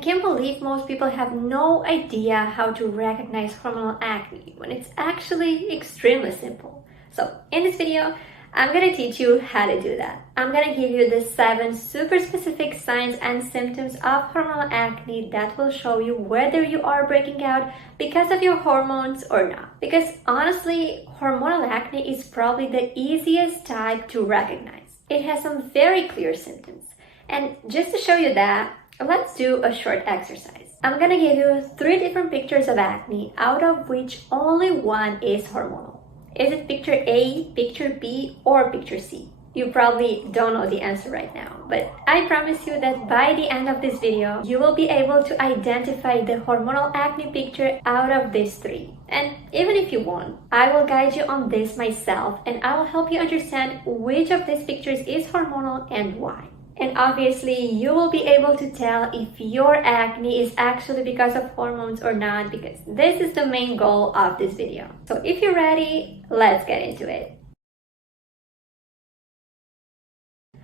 can't believe most people have no idea how to recognize hormonal acne when it's actually extremely simple. So in this video, I'm gonna teach you how to do that. I'm gonna give you the 7 super specific signs and symptoms of hormonal acne that will show you whether you are breaking out because of your hormones or not. Because honestly, hormonal acne is probably the easiest type to recognize. It has some very clear symptoms. And just to show you that, let's do a short exercise. I'm gonna give you 3 different pictures of acne, out of which only one is hormonal. Is it picture A, picture B, or picture C? You probably don't know the answer right now, but I promise you that by the end of this video, you will be able to identify the hormonal acne picture out of these 3. And even if you won't, I will guide you on this myself, and I will help you understand which of these pictures is hormonal and why. And obviously, you will be able to tell if your acne is actually because of hormones or not, because this is the main goal of this video. So if you're ready, let's get into it.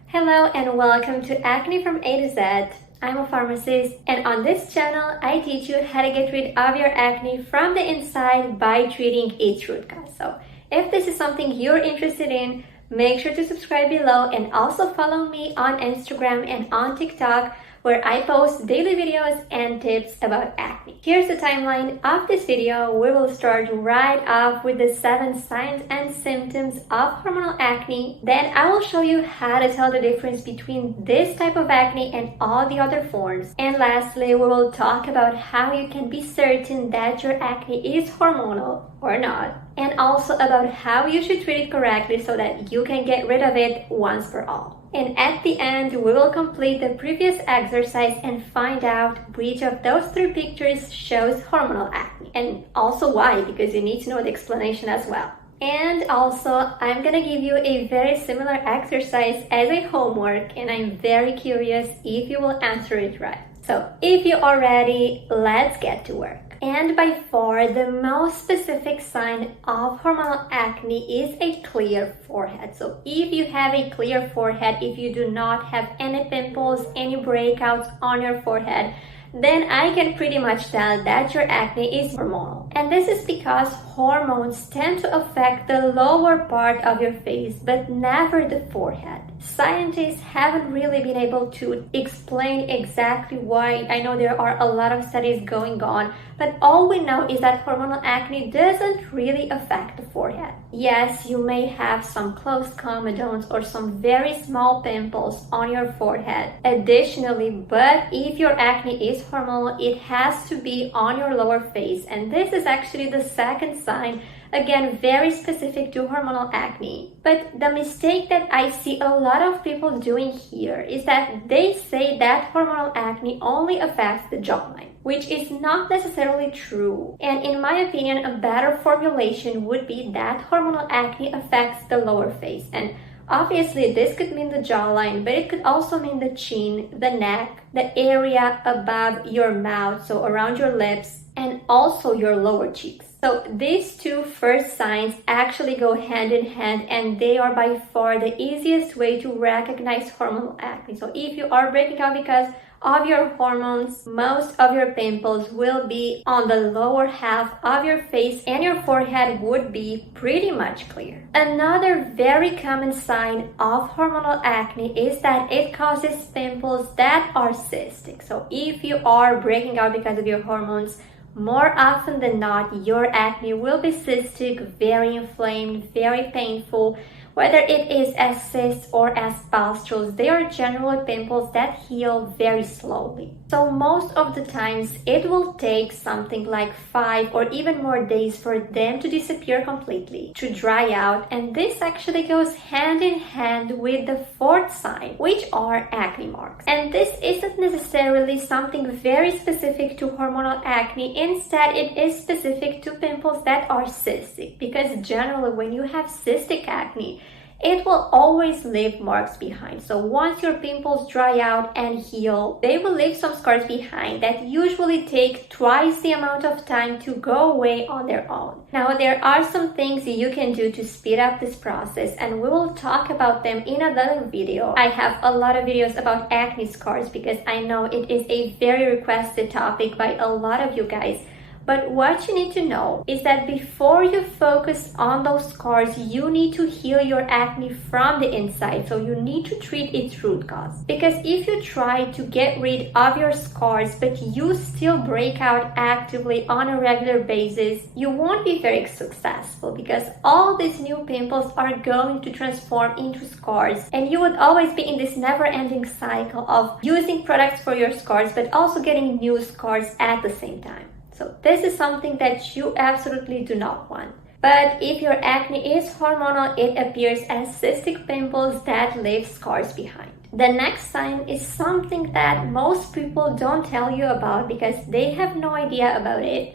Hello and welcome to Acne from A to Z. I'm a pharmacist, and on this channel, I teach you how to get rid of your acne from the inside by treating its root cause. So if this is something you're interested in, make sure to subscribe below and also follow me on Instagram and on TikTok, where I post daily videos and tips about acne. Here's the timeline of this video. We will start right off with the 7 signs and symptoms of hormonal acne. Then I will show you how to tell the difference between this type of acne and all the other forms. And lastly, we will talk about how you can be certain that your acne is hormonal or not, and also about how you should treat it correctly so that you can get rid of it once for all. And at the end, we will complete the previous exercise and find out which of those 3 pictures shows hormonal acne, and also why, because you need to know the explanation as well. And also, I'm gonna give you a very similar exercise as a homework, and I'm very curious if you will answer it right. So if you are ready, let's get to work. And by far, the most specific sign of hormonal acne is a clear forehead. So if you have a clear forehead, if you do not have any pimples, any breakouts on your forehead, then I can pretty much tell that your acne is hormonal. And this is because hormones tend to affect the lower part of your face, but never the forehead. Scientists haven't really been able to explain exactly why. I know there are a lot of studies going on, but all we know is that hormonal acne doesn't really affect the forehead. Yes, you may have some closed comedones or some very small pimples on your forehead additionally, but if your acne is hormonal, it has to be on your lower face. And this is actually the second sign, again, very specific to hormonal acne. But the mistake that I see a lot of people doing here is that they say that hormonal acne only affects the jawline, which is not necessarily true. And in my opinion, a better formulation would be that hormonal acne affects the lower face. And obviously, this could mean the jawline, but it could also mean the chin, the neck, the area above your mouth, so around your lips, and also your lower cheeks. So these 2 first signs actually go hand in hand, and they are by far the easiest way to recognize hormonal acne. So if you are breaking out because of your hormones, most of your pimples will be on the lower half of your face, and your forehead would be pretty much clear. Another very common sign of hormonal acne is that it causes pimples that are cystic. So if you are breaking out because of your hormones, more often than not, your acne will be cystic, very inflamed, very painful. Whether it is as cysts or as pustules, they are generally pimples that heal very slowly. So most of the times, it will take something like 5 or even more days for them to disappear completely, to dry out. And this actually goes hand in hand with the 4th sign, which are acne marks. And this isn't necessarily something very specific to hormonal acne. Instead, it is specific to pimples that are cystic, because generally when you have cystic acne, it will always leave marks behind. So once your pimples dry out and heal, they will leave some scars behind that usually take twice the amount of time to go away on their own. Now, there are some things you can do to speed up this process, and we will talk about them in another video. I have a lot of videos about acne scars because I know it is a very requested topic by a lot of you guys. But what you need to know is that before you focus on those scars, you need to heal your acne from the inside. So you need to treat its root cause. Because if you try to get rid of your scars, but you still break out actively on a regular basis, you won't be very successful because all these new pimples are going to transform into scars. And you would always be in this never-ending cycle of using products for your scars, but also getting new scars at the same time. So this is something that you absolutely do not want. But if your acne is hormonal, it appears as cystic pimples that leave scars behind. The next sign is something that most people don't tell you about because they have no idea about it.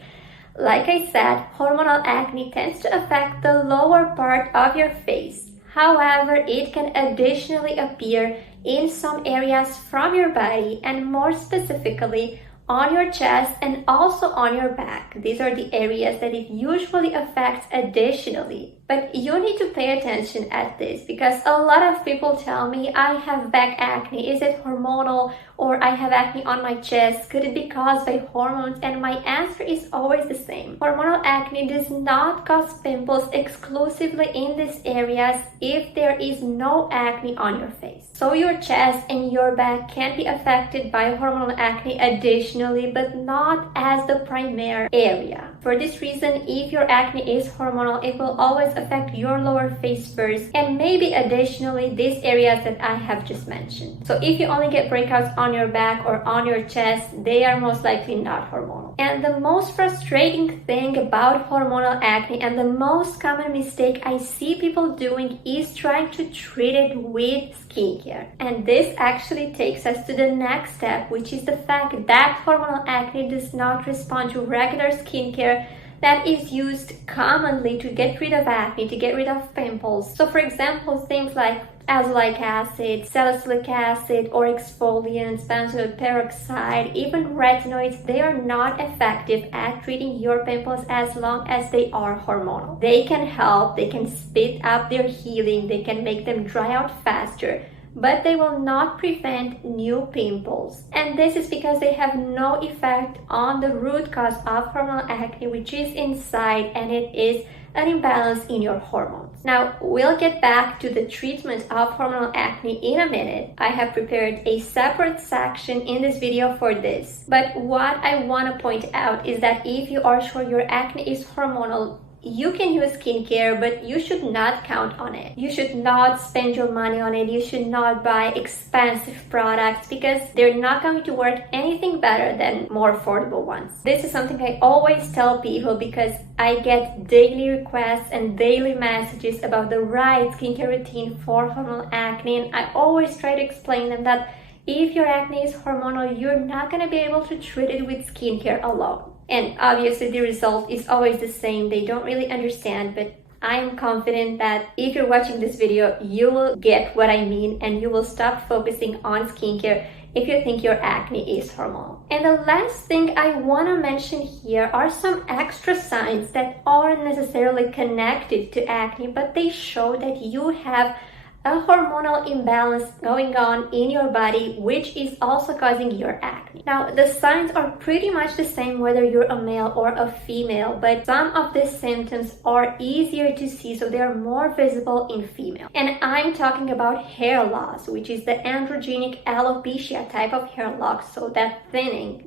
Like I said, hormonal acne tends to affect the lower part of your face. However, it can additionally appear in some areas from your body, and more specifically on your chest and also on your back. These are the areas that it usually affects additionally. But you need to pay attention at this because a lot of people tell me, I have back acne. Is it hormonal? Or I have acne on my chest. Could it be caused by hormones? And my answer is always the same. Hormonal acne does not cause pimples exclusively in these areas if there is no acne on your face. So your chest and your back can be affected by hormonal acne additionally, but not as the primary area. For this reason, if your acne is hormonal, it will always affect your lower face first, and maybe additionally these areas that I have just mentioned. So if you only get breakouts on your back or on your chest, they are most likely not hormonal. And the most frustrating thing about hormonal acne and the most common mistake I see people doing is trying to treat it with skincare. And this actually takes us to the next step, which is the fact that hormonal acne does not respond to regular skincare that is used commonly to get rid of acne, to get rid of pimples. So for example, things like azelaic acid, salicylic acid, or exfoliants, benzoyl peroxide, even retinoids, they are not effective at treating your pimples as long as they are hormonal. They can help, they can speed up their healing, they can make them dry out faster, but they will not prevent new pimples. And this is because they have no effect on the root cause of hormonal acne, which is inside, and it is an imbalance in your hormones. Now, we'll get back to the treatment of hormonal acne in a minute. I have prepared a separate section in this video for this. But what I want to point out is that if you are sure your acne is hormonal, you can use skincare, but you should not count on it. You should not spend your money on it. You should not buy expensive products because they're not going to work anything better than more affordable ones. This is something I always tell people because I get daily requests and daily messages about the right skincare routine for hormonal acne, and I always try to explain them that if your acne is hormonal, you're not going to be able to treat it with skincare alone. And obviously the result is always the same. They don't really understand, but I am confident that if you're watching this video, you will get what I mean and you will stop focusing on skincare if you think your acne is hormonal. And the last thing I want to mention here are some extra signs that aren't necessarily connected to acne, but they show that you have a hormonal imbalance going on in your body, which is also causing your acne. Now, the signs are pretty much the same whether you're a male or a female, but some of these symptoms are easier to see, so they are more visible in female. And I'm talking about hair loss, which is the androgenic alopecia type of hair loss, so that thinning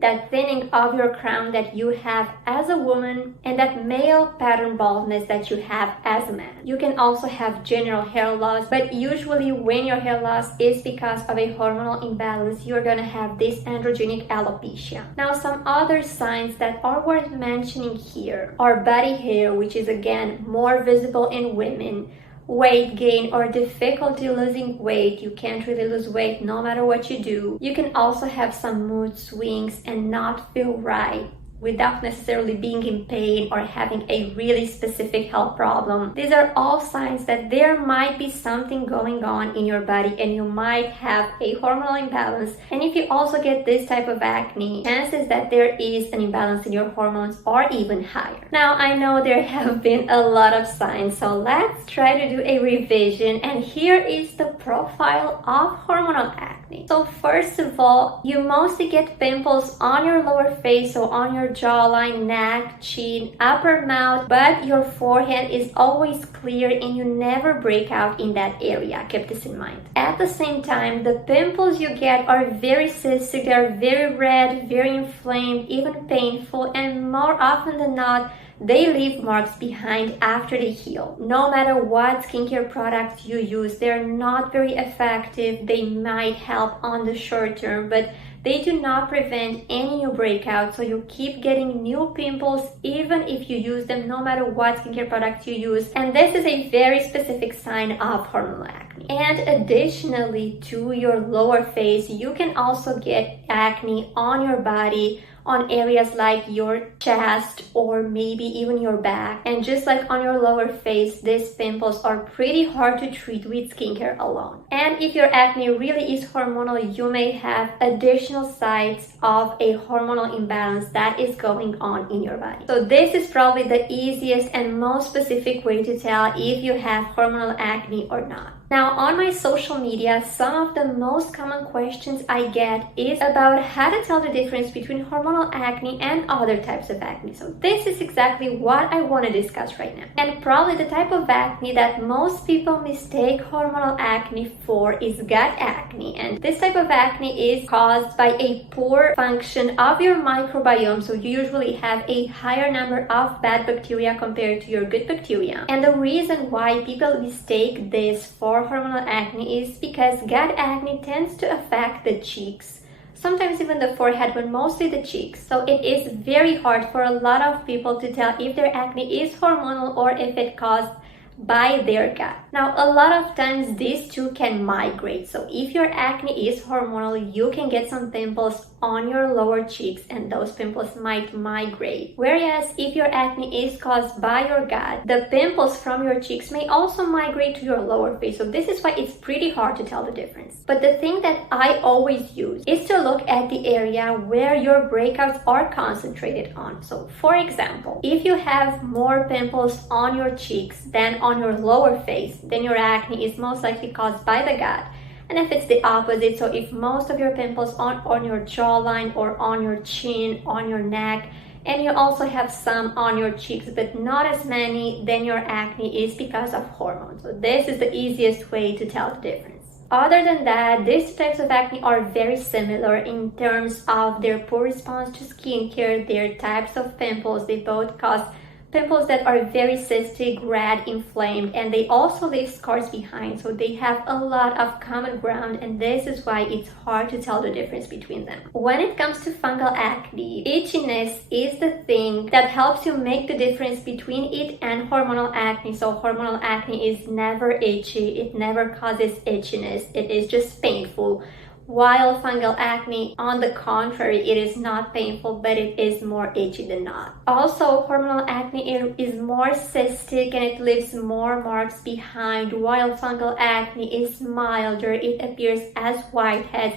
of your crown that you have as a woman, and that male pattern baldness that you have as a man. You can also have general hair loss, but usually when your hair loss is because of a hormonal imbalance, you're gonna have this androgenic alopecia. Now, some other signs that are worth mentioning here are body hair, which is again more visible in women, weight gain or difficulty losing weight. You can't really lose weight no matter what you do. You can also have some mood swings and not feel right without necessarily being in pain or having a really specific health problem. These are all signs that there might be something going on in your body and you might have a hormonal imbalance. And if you also get this type of acne, chances that there is an imbalance in your hormones are even higher. Now, I know there have been a lot of signs, so let's try to do a revision, and here is the profile of hormonal acne. So first of all, you mostly get pimples on your lower face, so on your jawline, neck, chin, upper mouth, but your forehead is always clear and you never break out in that area. Keep this in mind. At the same time, the pimples you get are very cystic, they're very red, very inflamed, even painful, and more often than not, they leave marks behind after they heal. No matter what skincare products you use, they're not very effective. They might help on the short term, but they do not prevent any new breakouts, so you keep getting new pimples even if you use them, no matter what skincare products you use. And this is a very specific sign of hormonal acne. And additionally to your lower face, you can also get acne on your body, on areas like your chest or maybe even your back. And just like on your lower face, these pimples are pretty hard to treat with skincare alone. And if your acne really is hormonal, you may have additional signs of a hormonal imbalance that is going on in your body. So this is probably the easiest and most specific way to tell if you have hormonal acne or not. Now, on my social media, some of the most common questions I get is about how to tell the difference between hormonal acne and other types of acne. So this is exactly what I want to discuss right now. And probably the type of acne that most people mistake hormonal acne for is gut acne. And this type of acne is caused by a poor function of your microbiome. So you usually have a higher number of bad bacteria compared to your good bacteria. And the reason why people mistake this for hormonal acne is because gut acne tends to affect the cheeks, sometimes even the forehead, but mostly the cheeks. So it is very hard for a lot of people to tell if their acne is hormonal or if it caused by their gut. Now, a lot of times these two can migrate. So if your acne is hormonal, you can get some pimples on your lower cheeks and those pimples might migrate. Whereas if your acne is caused by your gut, the pimples from your cheeks may also migrate to your lower face. So this is why it's pretty hard to tell the difference. But the thing that I always use is to look at the area where your breakouts are concentrated on. So for example, if you have more pimples on your cheeks than on your lower face, then your acne is most likely caused by the gut. And if it's the opposite, so if most of your pimples are on your jawline or on your chin, on your neck, and you also have some on your cheeks but not as many, then your acne is because of hormones. So this is the easiest way to tell the difference. Other than that, these types of acne are very similar in terms of their poor response to skincare, their types of pimples. They both cause pimples that are very cystic, red, inflamed, and they also leave scars behind. So they have a lot of common ground, and this is why it's hard to tell the difference between them. When it comes to fungal acne, itchiness is the thing that helps you make the difference between it and hormonal acne. So hormonal acne is never itchy, it never causes itchiness, it is just painful. While fungal acne, on the contrary, it is not painful, but it is more itchy than not. Also, hormonal acne is more cystic and it leaves more marks behind, while fungal acne is milder, it appears as whiteheads,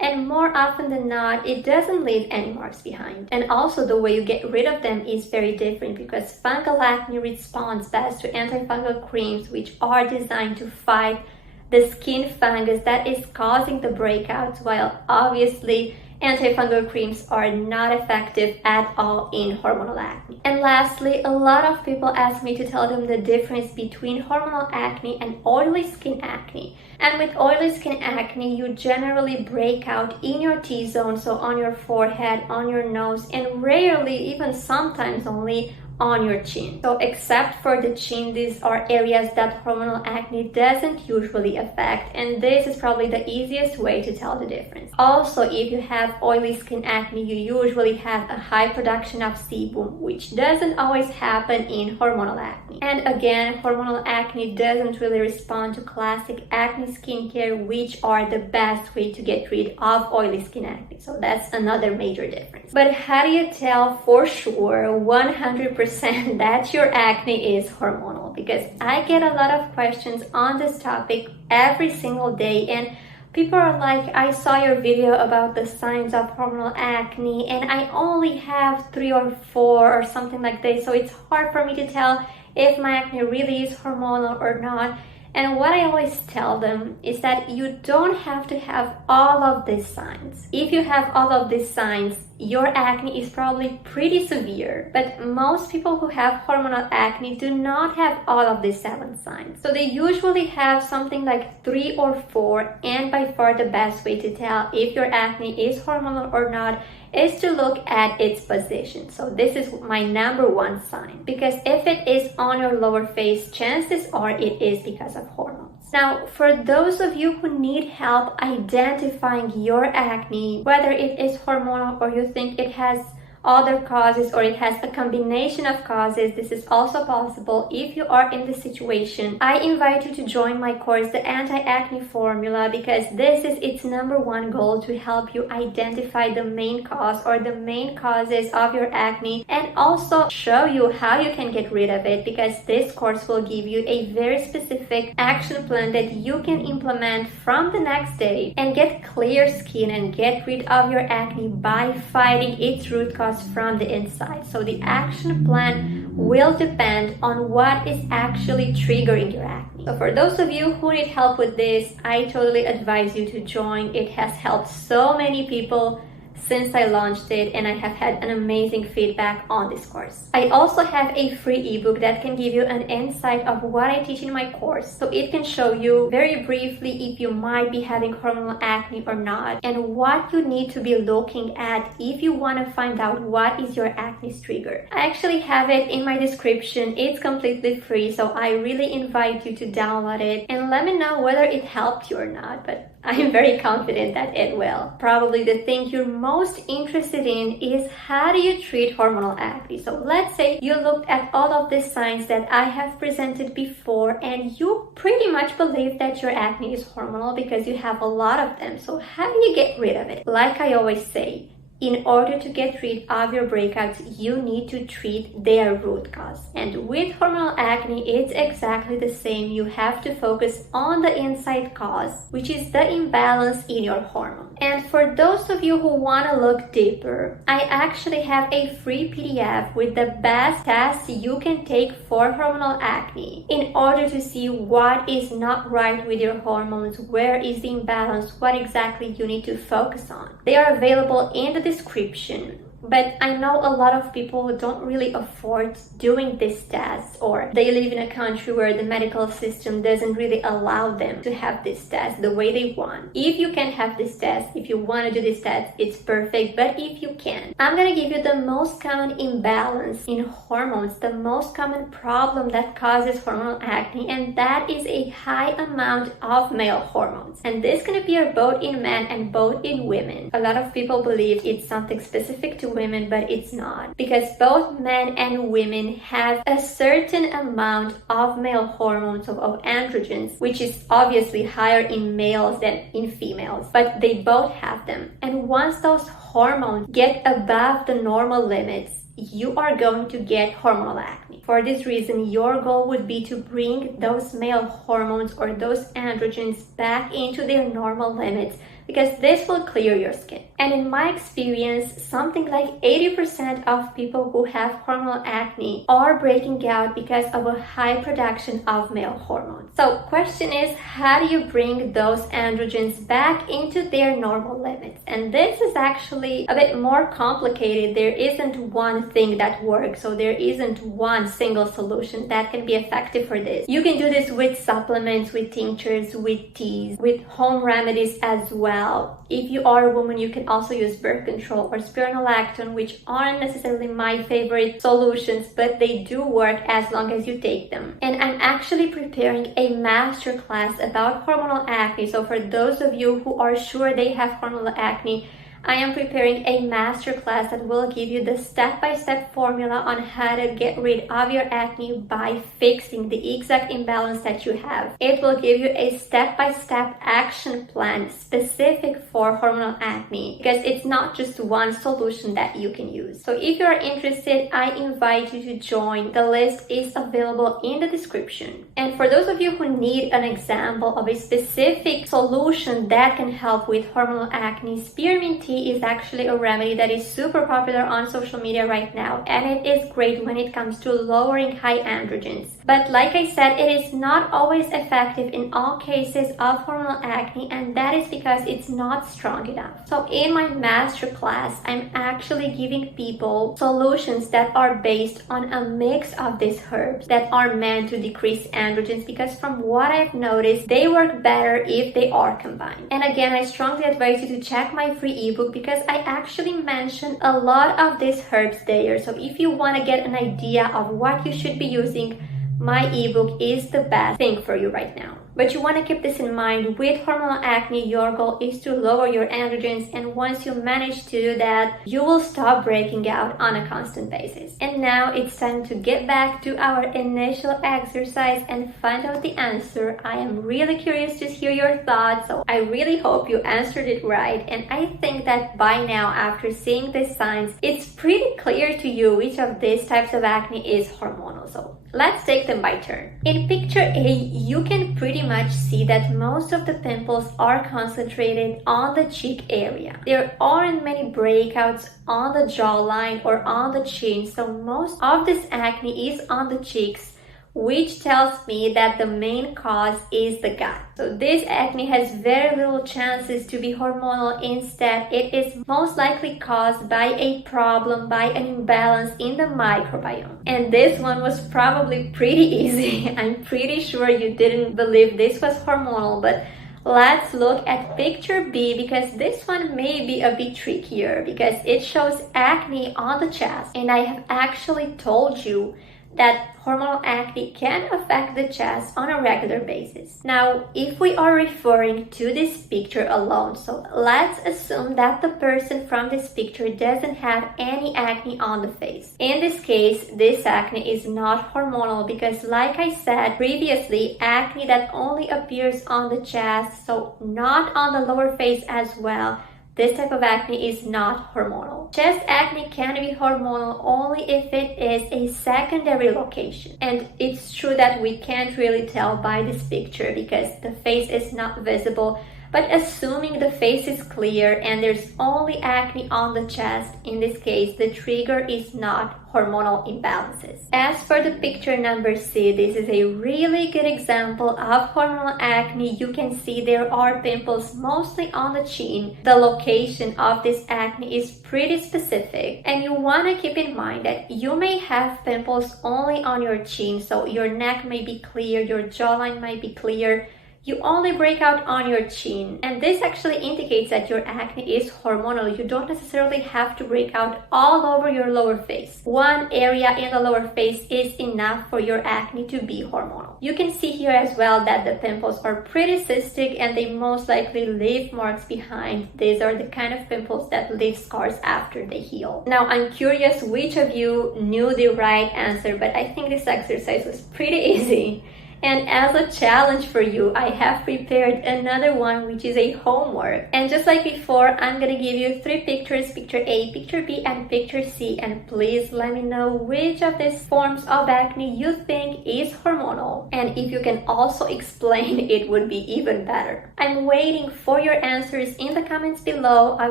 and more often than not, it doesn't leave any marks behind. And also, the way you get rid of them is very different because fungal acne responds best to antifungal creams, which are designed to fight the skin fungus that is causing the breakouts, while obviously antifungal creams are not effective at all in hormonal acne. And lastly, a lot of people ask me to tell them the difference between hormonal acne and oily skin acne. And with oily skin acne, you generally break out in your T-zone, so on your forehead, on your nose, and rarely, even sometimes only, on your chin. So except for the chin, these are areas that hormonal acne doesn't usually affect, and this is probably the easiest way to tell the difference. Also, if you have oily skin acne, you usually have a high production of sebum, which doesn't always happen in hormonal acne. And again, hormonal acne doesn't really respond to classic acne skincare, which are the best way to get rid of oily skin acne. So that's another major difference. But how do you tell for sure 100% that your acne is hormonal? Because I get a lot of questions on this topic every single day, and people are like, I saw your video about the signs of hormonal acne and I only have 3 or 4 or something like this, so it's hard for me to tell if my acne really is hormonal or not. And what I always tell them is that you don't have to have all of these signs. If you have all of these signs, your acne is probably pretty severe. But most people who have hormonal acne do not have all of these 7 signs. So they usually have something like 3 or 4, and by far the best way to tell if your acne is hormonal or not is to look at its position. So this is my number 1 sign, because if it is on your lower face, chances are it is because of hormones. Now, for those of you who need help identifying your acne, whether it is hormonal or you think it has other causes or it has a combination of causes, this is also possible. If you are in this situation, I invite you to join my course, the Anti-Acne Formula, because this is its number 1 goal, to help you identify the main cause or the main causes of your acne, and also show you how you can get rid of it, because this course will give you a very specific action plan that you can implement from the next day and get clear skin and get rid of your acne by fighting its root cause from the inside. So the action plan will depend on what is actually triggering your acne. So for those of you who need help with this, I totally advise you to join. It has helped so many people since I launched it, and I have had an amazing feedback on this course. I also have a free ebook that can give you an insight of what I teach in my course. So it can show you very briefly if you might be having hormonal acne or not, and what you need to be looking at if you want to find out what is your acne's trigger. I actually have it in my description. It's completely free, so I really invite you to download it and let me know whether it helped you or not. But I am very confident that it will. Probably the thing you're most interested in is how do you treat hormonal acne. So let's say you looked at all of the signs that I have presented before and you pretty much believe that your acne is hormonal because you have a lot of them. So how do you get rid of it? Like I always say, in order to get rid of your breakouts, you need to treat their root cause. And with hormonal acne, it's exactly the same. You have to focus on the inside cause, which is the imbalance in your hormone. And for those of you who want to look deeper, I actually have a free PDF with the best tests you can take for hormonal acne in order to see what is not right with your hormones, where is the imbalance, what exactly you need to focus on. They are available in the description. But I know a lot of people who don't really afford doing this test, or they live in a country where the medical system doesn't really allow them to have this test the way they want. If you can have this test, if you want to do this test, it's perfect. But if you can, I'm going to give you the most common imbalance in hormones, the most common problem that causes hormonal acne, and that is a high amount of male hormones. And this can appear both in men and both in women. A lot of people believe it's something specific to women, but it's not, because both men and women have a certain amount of male hormones, of androgens, which is obviously higher in males than in females, but they both have them. And once those hormones get above the normal limits, you are going to get hormonal acne. For this reason, your goal would be to bring those male hormones or those androgens back into their normal limits, because this will clear your skin. And in my experience, something like 80% of people who have hormonal acne are breaking out because of a high production of male hormones. So question is, how do you bring those androgens back into their normal limits? And this is actually a bit more complicated. There isn't one one thing that works. So there isn't one single solution that can be effective for this. You can do this with supplements, with tinctures, with teas, with home remedies as well. If you are a woman, you can also use birth control or spironolactone, which aren't necessarily my favorite solutions, but they do work as long as you take them. And I'm actually preparing a masterclass about hormonal acne. So for those of you who are sure they have hormonal acne, I am preparing a masterclass that will give you the step-by-step formula on how to get rid of your acne by fixing the exact imbalance that you have. It will give you a step-by-step action plan specific for hormonal acne, because it's not just one solution that you can use. So if you are interested, I invite you to join. The list is available in the description. And for those of you who need an example of a specific solution that can help with hormonal acne, spearmint tea is actually a remedy that is super popular on social media right now, and it is great when it comes to lowering high androgens. But like I said, it is not always effective in all cases of hormonal acne, and that is because it's not strong enough. So in my masterclass, I'm actually giving people solutions that are based on a mix of these herbs that are meant to decrease androgens, because from what I've noticed, they work better if they are combined. And again, I strongly advise you to check my free ebook, because I actually mentioned a lot of these herbs there. So if you want to get an idea of what you should be using, my ebook is the best thing for you right now. But you want to keep this in mind. With hormonal acne, your goal is to lower your androgens, and once you manage to do that, you will stop breaking out on a constant basis. And now it's time to get back to our initial exercise and find out the answer. I am really curious to hear your thoughts, so I really hope you answered it right. And I think that by now, after seeing these signs, it's pretty clear to you which of these types of acne is hormonal. So let's take them by turn. In picture A, you can pretty much see that most of the pimples are concentrated on the cheek area. There aren't many breakouts on the jawline or on the chin, so most of this acne is on the cheeks, which tells me that the main cause is the gut. So this acne has very little chances to be hormonal. Instead, it is most likely caused by a problem, by an imbalance in the microbiome. And this one was probably pretty easy. I'm pretty sure you didn't believe this was hormonal, but let's look at picture B, because this one may be a bit trickier because it shows acne on the chest. And I have actually told you that hormonal acne can affect the chest on a regular basis. Now, if we are referring to this picture alone, so let's assume that the person from this picture doesn't have any acne on the face. In this case, this acne is not hormonal because, like I said previously, acne that only appears on the chest, so not on the lower face as well, this type of acne is not hormonal. Chest acne can be hormonal only if it is a secondary location. And it's true that we can't really tell by this picture because the face is not visible. But assuming the face is clear and there's only acne on the chest, in this case, the trigger is not hormonal imbalances. As for the picture number C, this is a really good example of hormonal acne. You can see there are pimples mostly on the chin. The location of this acne is pretty specific, and you want to keep in mind that you may have pimples only on your chin, so your neck may be clear, your jawline might be clear. You only break out on your chin, and this actually indicates that your acne is hormonal. You don't necessarily have to break out all over your lower face. One area in the lower face is enough for your acne to be hormonal. You can see here as well that the pimples are pretty cystic and they most likely leave marks behind. These are the kind of pimples that leave scars after they heal. Now, I'm curious which of you knew the right answer, but I think this exercise was pretty easy. And as a challenge for you, I have prepared another one, which is a homework. And just like before, I'm gonna give you 3 pictures, picture A, picture B, and picture C. And please let me know which of these forms of acne you think is hormonal. And if you can also explain, it would be even better. I'm waiting for your answers in the comments below. I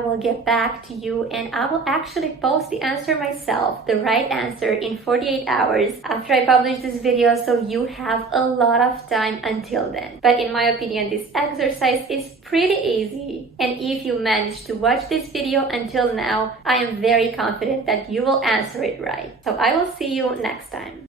will get back to you, and I will actually post the answer myself, the right answer, in 48 hours after I publish this video, so you have a lot of time until then. But in my opinion, this exercise is pretty easy. And if you managed to watch this video until now, I am very confident that you will answer it right. So I will see you next time.